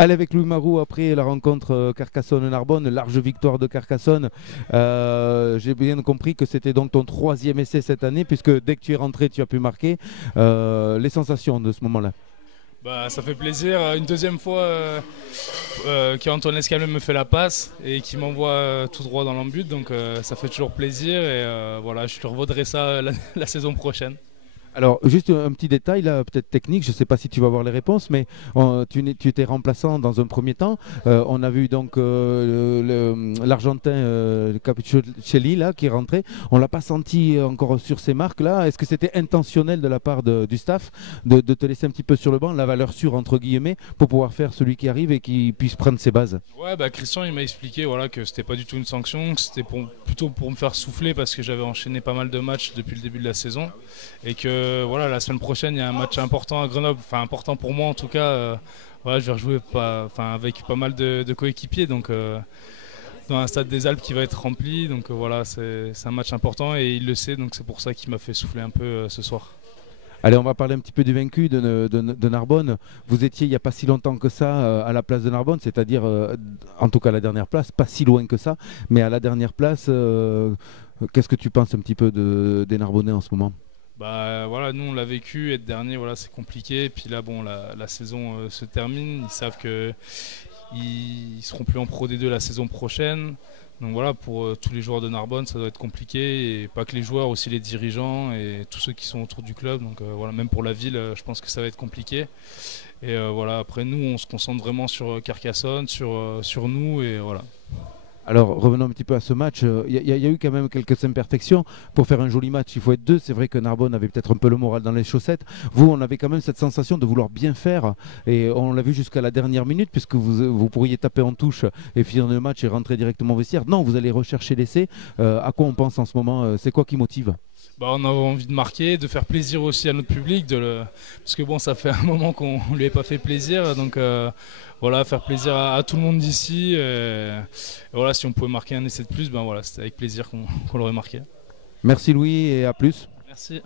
Allez, avec Louis Marou, après la rencontre Carcassonne-Narbonne, large victoire de Carcassonne. J'ai bien compris que c'était donc ton troisième essai cette année, puisque dès que tu es rentré, tu as pu marquer. Les sensations de ce moment-là? Bah, ça fait plaisir. Une deuxième fois qu'Antoine Escalme me fait la passe et qui m'envoie tout droit dans l'embut. Donc ça fait toujours plaisir et voilà, je lui revaudrai ça la saison prochaine. Alors, juste un petit détail, là, peut-être technique, je ne sais pas si tu vas avoir les réponses, mais tu étais remplaçant dans un premier temps. On a vu donc l'Argentin Capuccelli là, qui est rentré. On ne l'a pas senti encore sur ces marques-là. Est-ce que c'était intentionnel de la part du staff de te laisser un petit peu sur le banc, la valeur sûre, entre guillemets, pour pouvoir faire celui qui arrive et qui puisse prendre ses bases? Ouais, bah Christian il m'a expliqué voilà, que c'était pas du tout une sanction, que c'était plutôt pour me faire souffler parce que j'avais enchaîné pas mal de matchs depuis le début de la saison et que voilà, la semaine prochaine il y a un match important à Grenoble, enfin important pour moi en tout cas. Voilà, je vais rejouer avec pas mal de coéquipiers donc dans un stade des Alpes qui va être rempli donc voilà, c'est un match important et il le sait donc c'est pour ça qu'il m'a fait souffler un peu ce soir. Allez, on va parler un petit peu du vaincu de Narbonne. Vous étiez il n'y a pas si longtemps que ça à la place de Narbonne, c'est-à-dire en tout cas à la dernière place, pas si loin que ça, mais à la dernière place. Qu'est-ce que tu penses un petit peu des Narbonnais en ce moment? Bah voilà, nous on l'a vécu, être dernier, voilà, c'est compliqué. Et puis là, bon, la saison se termine. Ils savent que ils seront plus en Pro D2 la saison prochaine. Donc voilà, pour tous les joueurs de Narbonne, ça doit être compliqué. Et pas que les joueurs, aussi les dirigeants et tous ceux qui sont autour du club. Donc voilà, même pour la ville, je pense que ça va être compliqué. Et voilà, après nous, on se concentre vraiment sur Carcassonne, sur nous et voilà. Alors, revenons un petit peu à ce match. Il y a eu quand même quelques imperfections. Pour faire un joli match, il faut être deux. C'est vrai que Narbonne avait peut-être un peu le moral dans les chaussettes. Vous, on avait quand même cette sensation de vouloir bien faire. Et on l'a vu jusqu'à la dernière minute, puisque vous pourriez taper en touche et finir le match et rentrer directement au vestiaire. Non, vous allez rechercher l'essai. À quoi on pense en ce moment? C'est quoi qui motive? Bah, on a envie de marquer, de faire plaisir aussi à notre public, parce que bon, ça fait un moment qu'on lui ait pas fait plaisir, donc voilà, faire plaisir à tout le monde d'ici. Et voilà, si on pouvait marquer un essai de plus, ben voilà, c'était avec plaisir qu'on l'aurait marqué. Merci Louis et à plus. Merci.